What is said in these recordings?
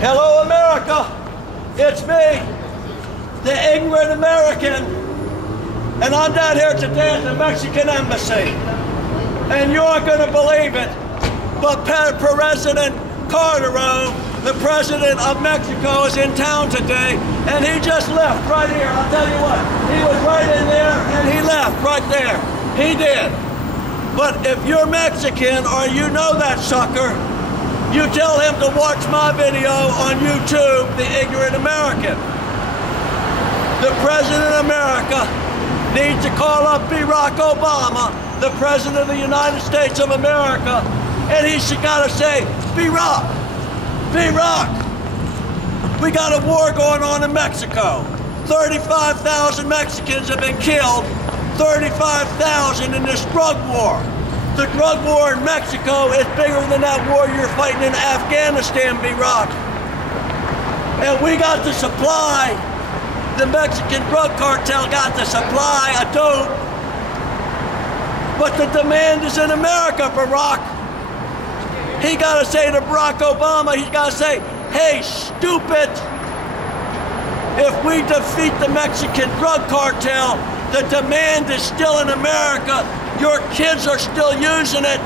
Hello, America. It's me, the ignorant American, and I'm down here today at the Mexican embassy. And you aren't going to believe it, but President Calderon, the president of Mexico, is in town today, and he just left right here. I'll tell you what, he was right in there, and he left right there. He did. But if you're Mexican or you know that sucker, you tell him to watch my video on YouTube, The Ignorant American. The President of America needs to call up Barrack Obama, the President of the United States of America, and he's got to say, Barrack, we got a war going on in Mexico. 35,000 Mexicans have been killed, 35,000 in this drug war. The drug war in Mexico is bigger than that war you're fighting in Afghanistan, Barrack. And we got the supply, the Mexican Drug Cartel got the supply of dope, but the demand is in America, Barrack. He got to say to Barrack Obama, he's got to say, hey, stupid, if we defeat the Mexican Drug Cartel, the demand is still in America. Your kids are still using it.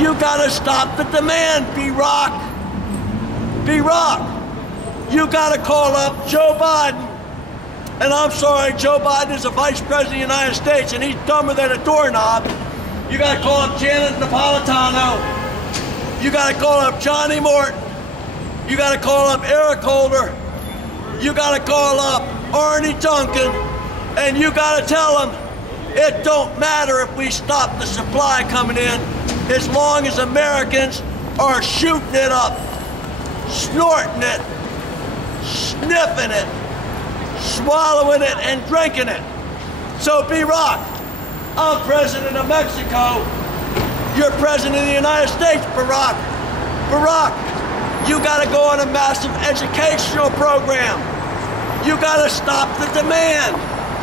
You gotta stop the demand, Barrack. Barrack, you gotta call up Joe Biden. And I'm sorry, Joe Biden is the Vice President of the United States and he's dumber than a doorknob. You gotta call up Janet Napolitano. You gotta call up Johnny Morton. You gotta call up Eric Holder. You gotta call up Arnie Duncan. And you gotta tell them, it don't matter if we stop the supply coming in, as long as Americans are shooting it up, snorting it, sniffing it, swallowing it, and drinking it. So Barrack, I'm President of Mexico. You're President of the United States, Barrack. Barrack, you gotta go on a massive educational program. You gotta stop the demand.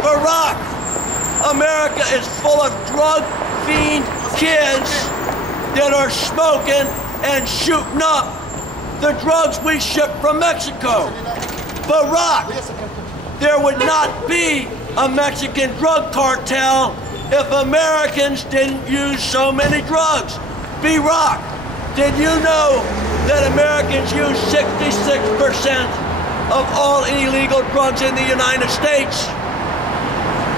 Barrack, America is full of drug fiend kids that are smoking and shooting up the drugs we ship from Mexico. Barrack, there would not be a Mexican drug cartel if Americans didn't use so many drugs. Barrack, did you know that Americans use 66% of all illegal drugs in the United States?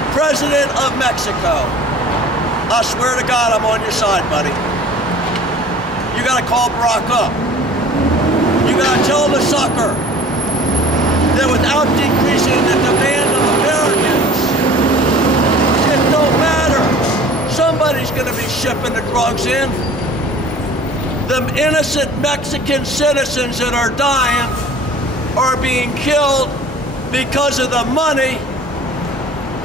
President of Mexico, I swear to God I'm on your side, buddy. You gotta call Barrack up. You gotta tell the sucker that without decreasing the demand of Americans, it don't matter. Somebody's gonna be shipping the drugs in. The innocent Mexican citizens that are dying are being killed because of the money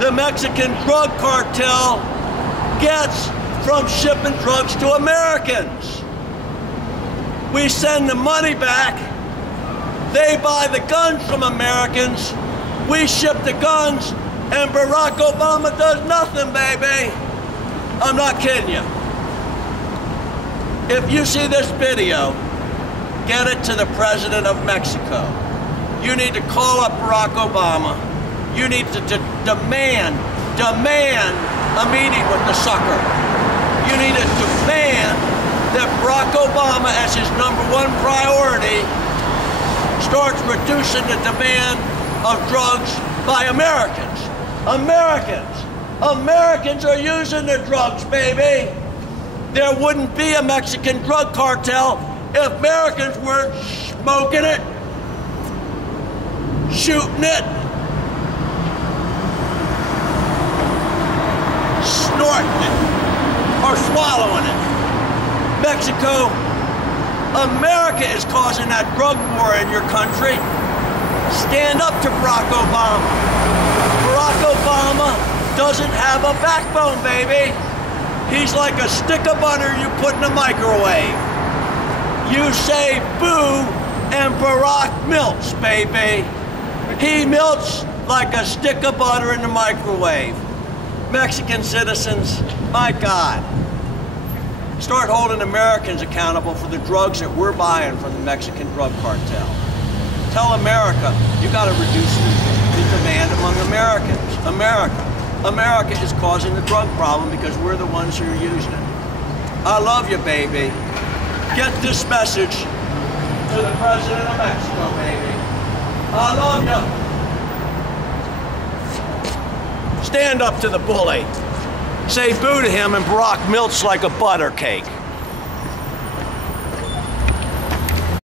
the Mexican drug cartel gets from shipping drugs to Americans. We send the money back. They buy the guns from Americans. We ship the guns, and Barrack Obama does nothing, baby. I'm not kidding you. If you see this video, get it to the President of Mexico. You need to call up Barrack Obama. You need to demand a meeting with the sucker. You need to demand that Barrack Obama, as his #1 priority, starts reducing the demand of drugs by Americans. Americans are using the drugs, baby. There wouldn't be a Mexican drug cartel if Americans weren't smoking it, shooting it, snorting it, or swallowing it. Mexico, America is causing that drug war in your country. Stand up to Barrack Obama. Barrack Obama doesn't have a backbone, baby. He's like a stick of butter you put in a microwave. You say boo, and Barrack melts, baby. He melts like a stick of butter in the microwave. Mexican citizens, my God, start holding Americans accountable for the drugs that we're buying from the Mexican Drug Cartel. Tell America, you got to reduce the demand among Americans. America is causing the drug problem because we're the ones who are using it. I love you, baby. Get this message to the President of Mexico, baby. I love you. Stand up to the bully. Say boo to him, and Barrack melts like a butter cake.